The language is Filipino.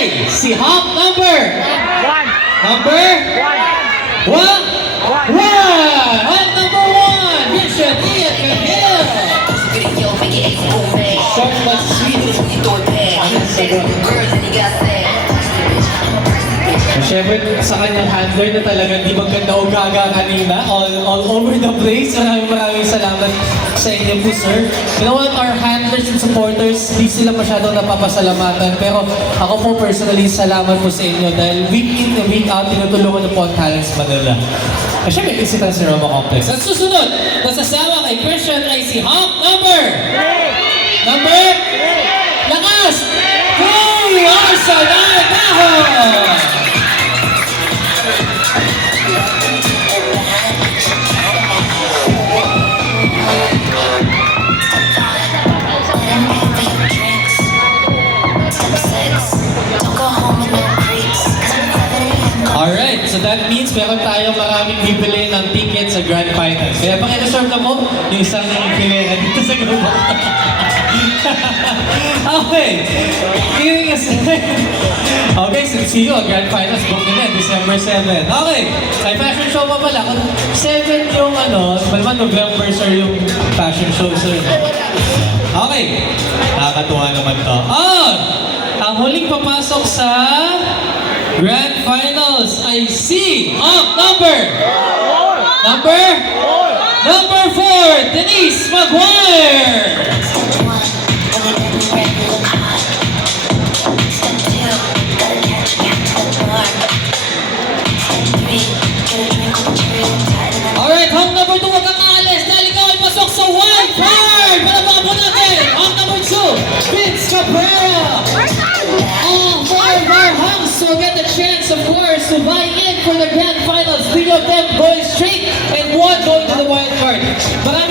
ay si Hunk number 1. Number 1. Hunk number 1. Mission Ian Camille. Short but sweet. Siyempre, sa kanyang handler na talagang di maganda o gaga kanina, all over the place. Maraming salamat sa inyo po, sir. You know what, our handlers and supporters, di sila masyadong napapasalamatan. Pero ako po personally, salamat po sa inyo dahil week in and week out, tinutulungan na po ang Talents Manila. Siyempre, isipan sa Roma Complex. At susunod, nasasama kay Christian ay si Hunk number 3. Number 3. Lakas! 3 Arsa Nagaho! Alright, so that means meron tayong maraming bibili ng ticket sa Grand Finals. Kaya pang-reserve na mo yung isang hilera dito sa grupo. Okay, kidding aside. Okay, so see you at Grand Finals. Book na December 7. Okay, may fashion show pa pala. Kung 7 yung malaman November sir yung fashion show sir. Okay, nakakatuwa naman to. Ang huling papasok sa Grand Finals ay si number 4, Denise Maguire. Alright, Hunk number 2, wag kang aalis dahil ikaw ay pasok sa wild card. Palabakan po natin. Hunk number 2, Vince Cabrera. All 4 of our Hunks will get the chance, of course, to buy in for the Grand Finals. 3 of them going straight and 1 going to the wild card. Maraming